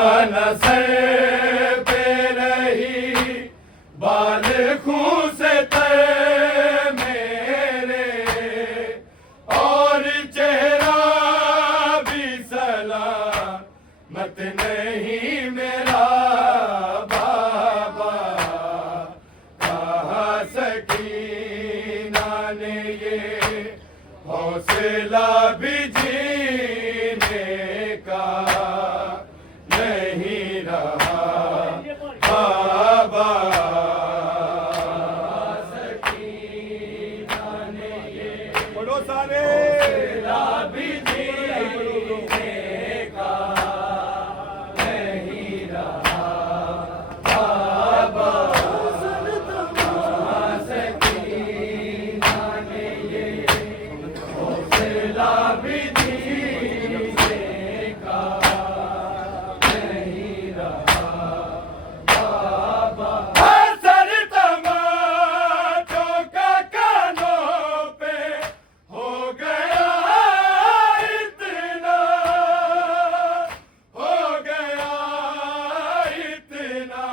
न सर पे रही बाल खूं से तर मेरे, और चेहरा भी सलामत नहीं मेरा बाबा। कहा सकीना ने ये हौसला भी जीने का नहीं रहा बाबा। सकीना ने ये हौसला भी जीने का नहीं रहा बाबा। सकीना ने ये हौसला भी जीने का नहीं रहा बाबा। असर तमाचों का कानों पे हो गया इतना, हो गया इतना।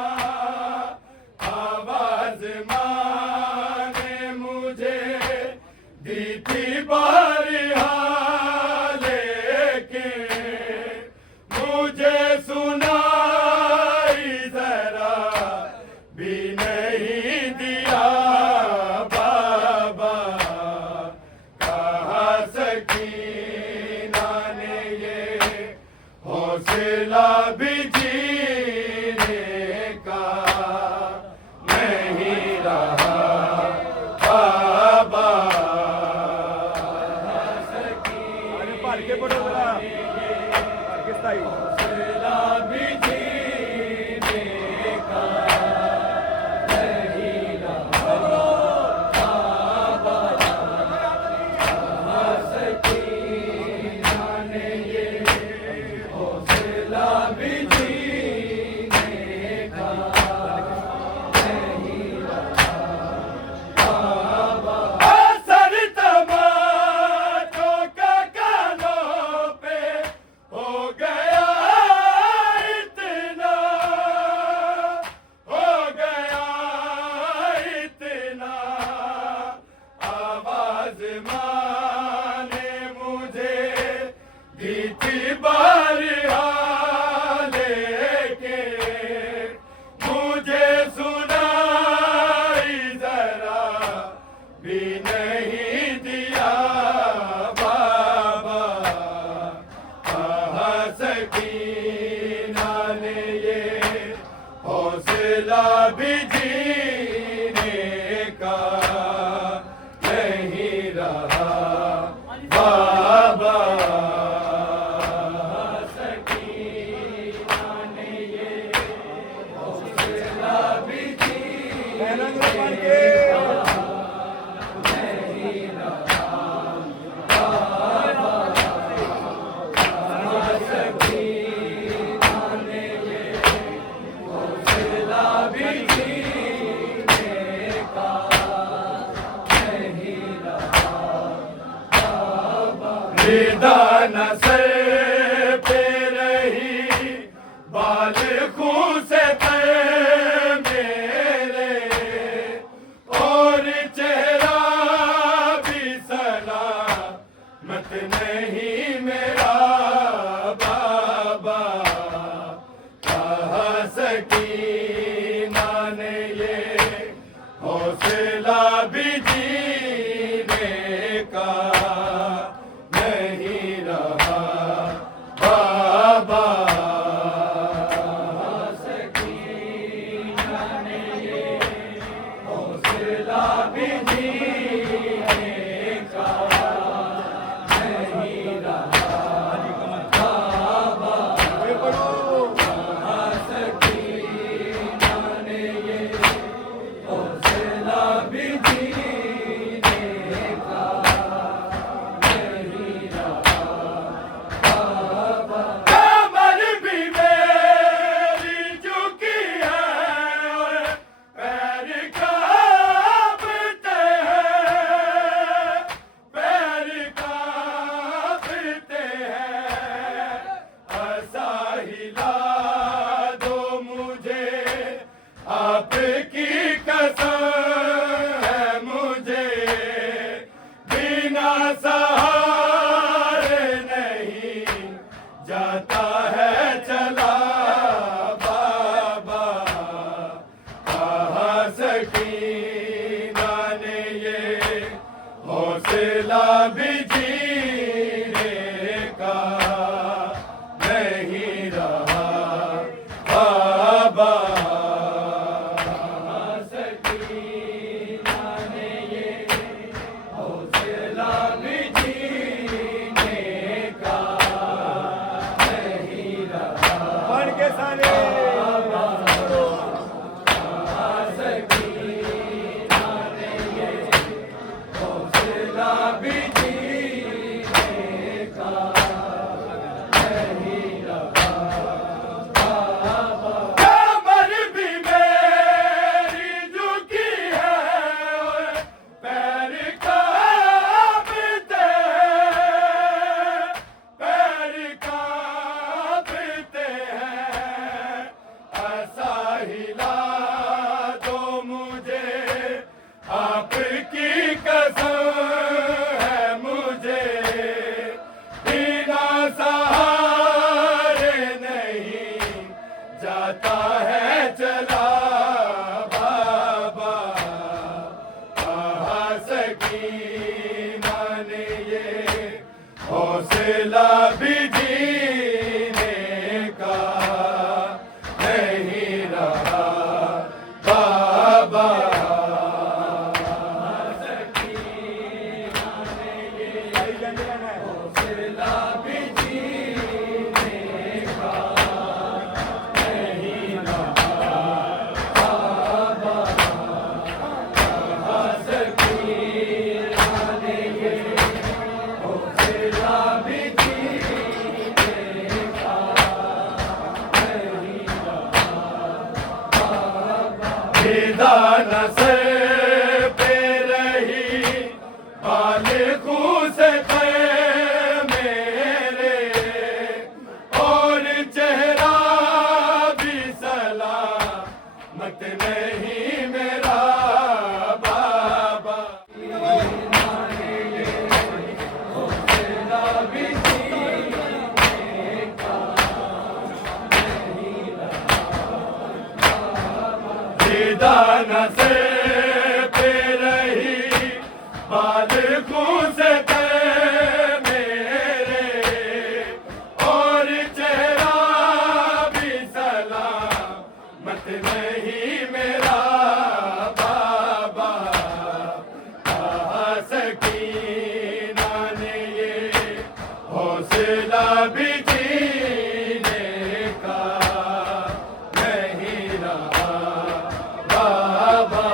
आवाज माँ ने मुझे दी थी बारियां, लेकिन मुझे सुनाई जरा भी नहीं दिया बाबा। कहा सकीना ने ये हौसला भी जीने का नहीं रहा बाबा। हौसला भी जीने का नहीं रहा बाबा। सकीना ने ये हौसला भी जीने का नहीं रहा बाबा। असर तमाचों का कानों पे हो गया इतना, हो गया इतना। आवाज माँ ने मुझे दी थी बारियां, लेकिन मुझे सुनाई जरा भी नहीं दिया बाबा। कहा सकीना ने ये हौसला भी जीने का नहीं रहा बाबा। सकीना ने ये हौसला भी जीने का नहीं रहा बाबा। सकीना ने ये हौसला भी जीने का नहीं रहा बाबा। रिदा न सर पे रही बाल खूं से तर मेरे, और चेहरा भी सलामत नहीं मेरा बाबा। कहा सकीना ने ये हौसला भी जीने का नहीं रहा आपकी कसम है मुझे, बिना सहारे नहीं जाता है चला बाबा। कहाँ सकीना ने ये हौसला भी जीने का नहीं रहा बाबा। कहाँ सकीना ने ये हौसला भी जीने का नहीं रहा। बन के सारे कमर भी मेरी झुकी है, पैर कांपते हैं, पैर कांपते हैं। ऐसा हिला दो मुझे, आपकी कसम है मुझे, बिना सहारे नहीं जाता है चला बाबा। कहाँ सकीना ने ये हौसला भी जीने का नहीं रहा बाबा। हौसला भी जीने का नहीं रहा बाबा। कहाँ सकीना ने ये हौसला भी जीने का नहीं रहा बाबा। निदान से पे रही बाल खूस थे मेरे, और चेहरा भी सलामत नहीं मेरा बाबा। हौसला भी जीने का नहीं रहा बाबा। निदान से पे रही बाल खूस थे मेरे, और चेहरा भी सलामत नहीं मेरा बाबा। कहाँ सकीना ने ये हौसला भी जीने का नहीं रहा बाबा।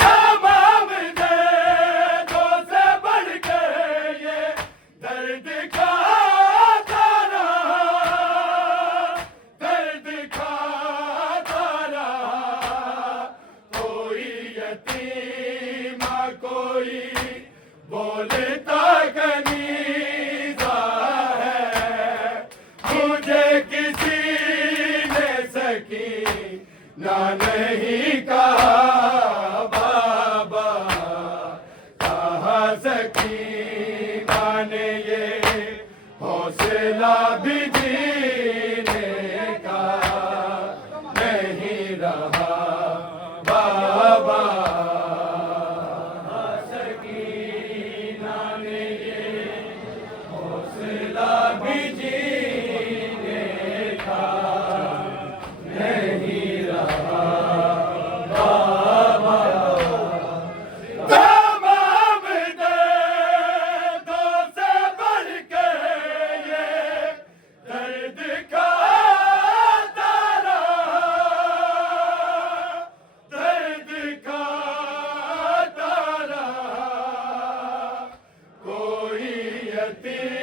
तमाम दर्दों से बढ़ कर ये दर्द खाता रहा, दर्द खाता रहा। कोई यतीमा कोई बोलता कनीज़ा है, मुझे किसी ने सकीना नहीं कहा बाबा। कहाँ सकीना ने ये हौसला भी जीने का नहीं रहा बाबा। कहाँ सकीना ने ये हौसला भी जीने का नहीं रहा बाबा। तमाम दर्दों से बढ़ के ये धरती